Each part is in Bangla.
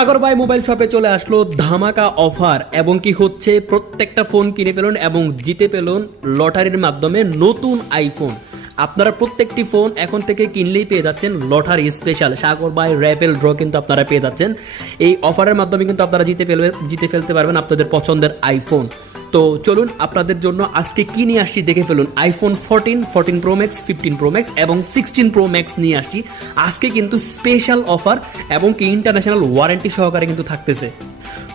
সাগর ভাই মোবাইল শপে চলে আসলো ধামাকা অফার এবং কি হচ্ছে প্রত্যেকটা ফোন কিনে ফেলুন এবং জিতে ফেলুন লটারির মাধ্যমে নতুন আইফোন। আপনারা প্রত্যেকটি ফোন এখন থেকে কিনলেই পেয়ে যাচ্ছেন লটারি স্পেশাল সাগর ভাই র্যাপেল ড্র কিন্তু আপনারা পেয়ে যাচ্ছেন। এই অফারের মাধ্যমে কিন্তু আপনারা জিতে ফেলতে পারবেন আপনাদের পছন্দের আইফোন। তো চলুন আপনাদের জন্য আজকে কি নিয়ে আসছি দেখে ফেলুন। IPhone 14 pro max, 15 pro max এবং 16 প্রো ম্যাক্স নিয়ে আসছি আজকে কিন্তু স্পেশাল অফার এবং কি ইন্টারন্যাশনাল ওয়ারেন্টি সহকারে কিন্তু থাকতেছে।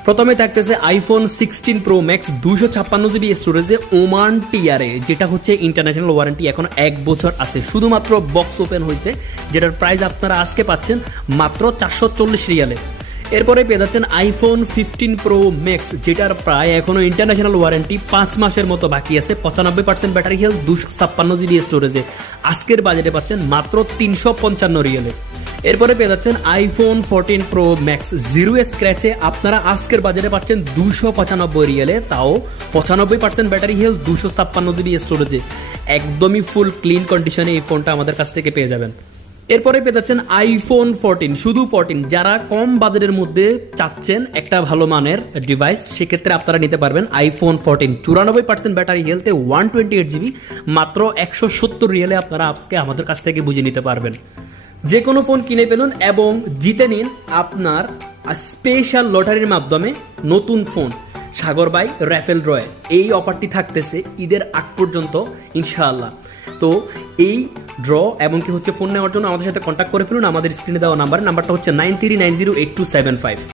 প্রথমে থাকতেছে আইফোন 16 প্রো ম্যাক্স 256 জিবি স্টোরেজে ওমান টিআরএ, যেটা হচ্ছে ইন্টারন্যাশনাল ওয়ারেন্টি এখন 1 বছর আছে। শুধুমাত্র বক্স ওপেন হয়েছে, যেটার প্রাইস আপনারা আজকে পাচ্ছেন মাত্র 440 রিয়ালে। এরপরে পেয়ে যাচ্ছেন আইফোন 15 প্রো ম্যাক্স, যেটার প্রায় এখনো ইন্টারন্যাশনাল ওয়ারেন্টি 5 মাসের মতো বাকি আছে। 95% ব্যাটারি হেলথ, 256 জিবি স্টোরেজে আজকের বাজেটে পাচ্ছেন মাত্র 355 রিয়ালে। এরপরে পেয়ে যাচ্ছেন আইফোন 14 প্রো ম্যাক্স জিরো স্ক্র্যাচে আপনারা আজকের বাজারে পাচ্ছেন 295 রিয়েলে, তাও 95% ব্যাটারি হেলথ, 256 জিবি স্টোরেজে একদমই ফুল ক্লিন কন্ডিশনে এই ফোনটা আমাদের কাছ থেকে পেয়ে যাবেন। এরপরে পেয়ে যাচ্ছেন আইফোন 14, শুধু 14। যারা কম বাজেটের মধ্যে চাচ্ছেন একটা ভালো মানের ডিভাইস, সেক্ষেত্রে আপনারা নিতে পারবেন আইফোন 14 94% ব্যাটারি হেলথে 128 জিবি মাত্র 170 রিয়েলে আপনারা আজকে আমাদের কাছ থেকে বুঝে নিতে পারবেন। যে কোনো ফোন কিনে ফেলুন এবং জিতে নিন আপনার স্পেশাল লটারির মাধ্যমে নতুন ফোন সাগর ভাই র্যাফেল ড্রয়ে। এই অফারটি থাকতেছে ঈদের আগ পর্যন্ত ইনশাআল্লাহ। তো এই ড্র এবং কি হচ্ছে ফোন নেওয়ার জন্য আমাদের সাথে কন্ট্যাক্ট করে ফেলুন আমাদের স্ক্রিনে দেওয়া নাম্বারটা হচ্ছে 93908275।